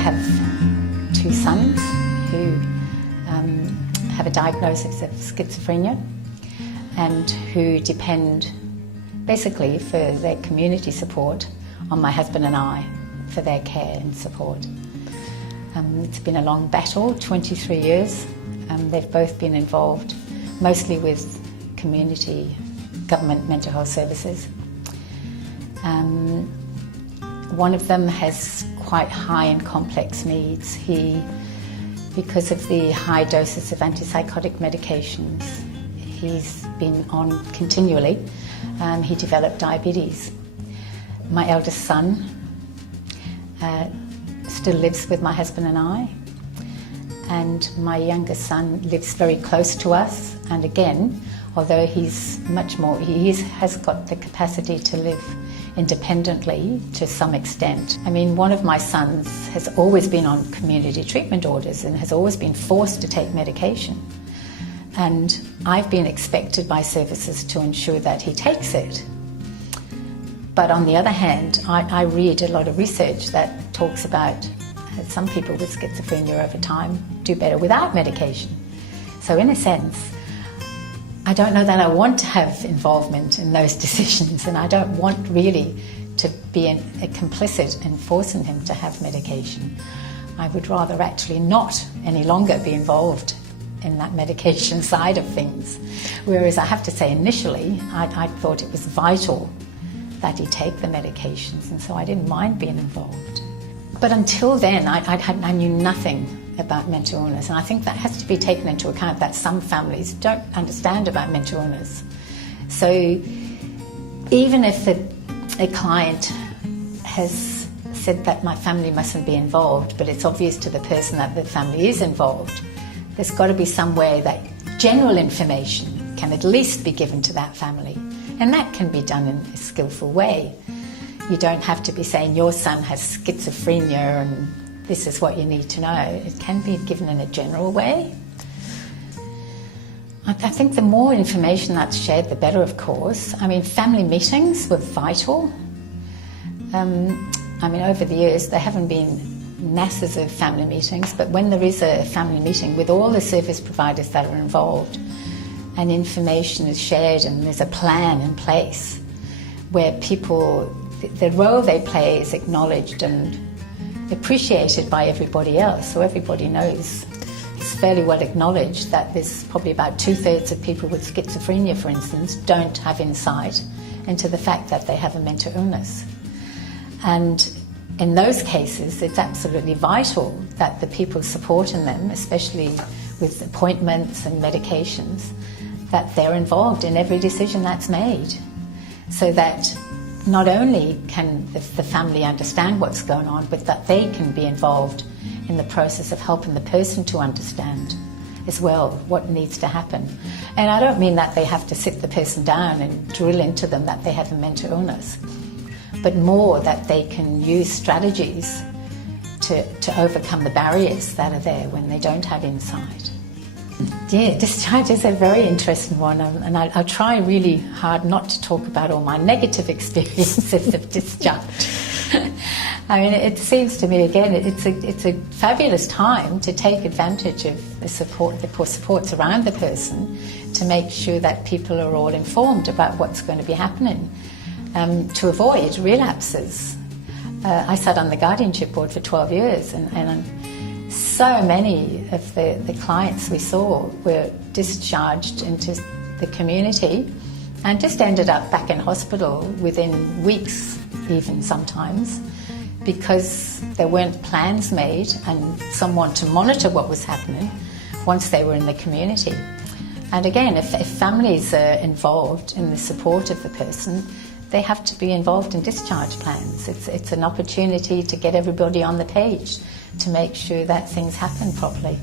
have two sons who have a diagnosis of schizophrenia and who depend basically for their community support on my husband and I for their care and support. It's been a long battle, 23 years. They've both been involved mostly with community government mental health services. One of them has quite high and complex needs. Because of the high doses of antipsychotic medications he's been on continually, he developed diabetes. My eldest son still lives with my husband and I, and my youngest son lives very close to us, and again, although he's much more, he has got the capacity to live independently to some extent. I mean, one of my sons has always been on community treatment orders and has always been forced to take medication. And I've been expected by services to ensure that he takes it. But on the other hand, I read a lot of research that talks about some people with schizophrenia over time do better without medication. So in a sense, I don't know that I want to have involvement in those decisions, and I don't want really to be a complicit in forcing him to have medication. I would rather actually not any longer be involved in that medication side of things. Whereas I have to say initially, I thought it was vital that he take the medications, and so I didn't mind being involved. But until then, I knew nothing about mental illness, and I think that has to be taken into account, that some families don't understand about mental illness. So even if a client has said that my family mustn't be involved, but it's obvious to the person that the family is involved, there's got to be some way that general information can at least be given to that family, and that can be done in a skillful way. You don't have to be saying your son has schizophrenia and this is what you need to know. It can be given in a general way. I think the more information that's shared, the better, of course. I mean, family meetings were vital. I mean, over the years, there haven't been masses of family meetings, but when there is a family meeting with all the service providers that are involved, and information is shared and there's a plan in place where people, the role they play is acknowledged and appreciated by everybody else, so everybody knows. It's fairly well acknowledged that there's probably about 2/3 of people with schizophrenia, for instance, don't have insight into the fact that they have a mental illness. And in those cases, it's absolutely vital that the people supporting them, especially with appointments and medications, that they're involved in every decision that's made, so that not only can the family understand what's going on, but that they can be involved in the process of helping the person to understand as well what needs to happen. And I don't mean that they have to sit the person down and drill into them that they have a mental illness, but more that they can use strategies to overcome the barriers that are there when they don't have insight. Yeah, discharge is a very interesting one, and I'll try really hard not to talk about all my negative experiences of discharge. I mean, it seems to me, again, it's a fabulous time to take advantage of the supports around the person to make sure that people are all informed about what's going to be happening, to avoid relapses. I sat on the guardianship board for 12 years, and so many of the clients we saw were discharged into the community and just ended up back in hospital within weeks, even sometimes, because there weren't plans made and someone to monitor what was happening once they were in the community. And again, if families are involved in the support of the person, they have to be involved in discharge plans. It's an opportunity to get everybody on the page to make sure that things happen properly.